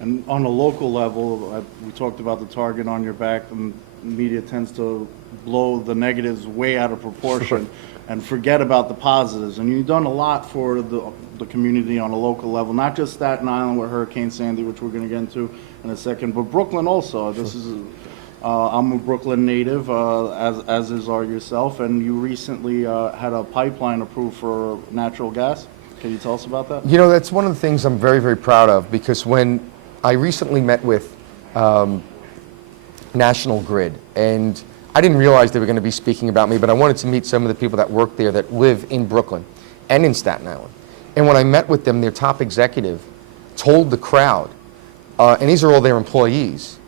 And on a local level, we talked about the target on your back, and media tends to blow the negatives way out of proportion and forget about the positives. And you've done a lot for the community on a local level, not just Staten Island with Hurricane Sandy, which we're going to get into in a second, but Brooklyn also. This is I'm a Brooklyn native, as is are yourself, and you recently had a pipeline approved for natural gas. Can you tell us about that? You know, that's one of the things I'm very, very proud of, because when I recently met with National Grid, and I didn't realize they were going to be speaking about me, but I wanted to meet some of the people that work there that live in Brooklyn and in Staten Island. And when I met with them, their top executive told the crowd, and these are all their employees,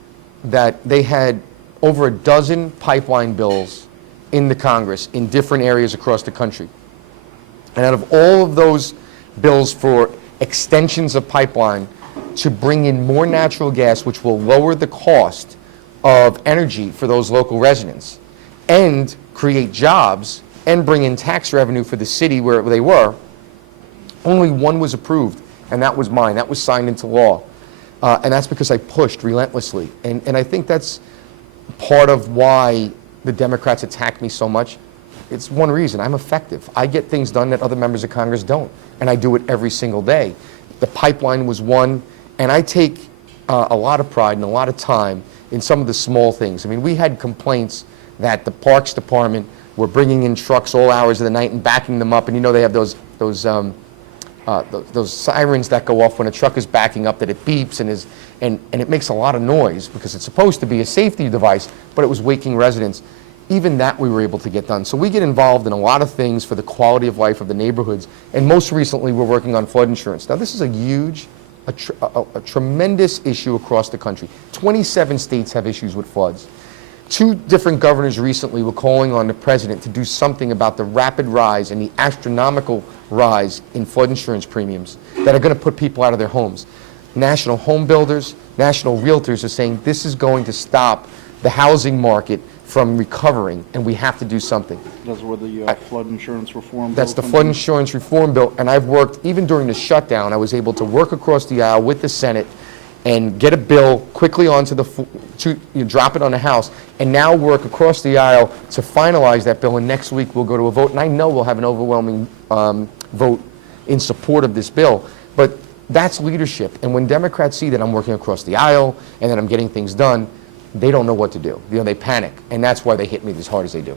that they had over a dozen pipeline bills in the Congress in different areas across the country. And out of all of those bills for extensions of pipeline to bring in more natural gas, which will lower the cost of energy for those local residents and create jobs and bring in tax revenue for the city where they were, only one was approved, and that was mine. That was signed into law. And that's because I pushed relentlessly. And I think that's part of why the Democrats attack me so much. It's one reason. I'm effective. I get things done that other members of Congress don't, and I do it every single day. The pipeline was one, and I take a lot of pride and a lot of time in some of the small things. I mean, we had complaints that the Parks Department were bringing in trucks all hours of the night and backing them up, and you know they have those sirens that go off when a truck is backing up, that it beeps and it makes a lot of noise because it's supposed to be a safety device, but it was waking residents. Even that we were able to get done. So we get involved in a lot of things for the quality of life of the neighborhoods, and most recently we're working on flood insurance. Now this is a huge, a tremendous issue across the country. 27 states have issues with floods. 2 different governors recently were calling on the president to do something about the rapid rise and the astronomical rise in flood insurance premiums that are going to put people out of their homes. National home builders, national realtors are saying this is going to stop the housing market from recovering, and we have to do something. That's where the flood insurance reform bill That's the comes flood in? insurance reform bill, and I've worked, even during the shutdown, I was able to work across the aisle with the Senate and get a bill quickly onto drop it on the House, and now work across the aisle to finalize that bill, and next week we'll go to a vote, and I know we'll have an overwhelming vote in support of this bill. But that's leadership, and when Democrats see that I'm working across the aisle and that I'm getting things done, they don't know what to do. You know, they panic, and that's why they hit me as hard as they do.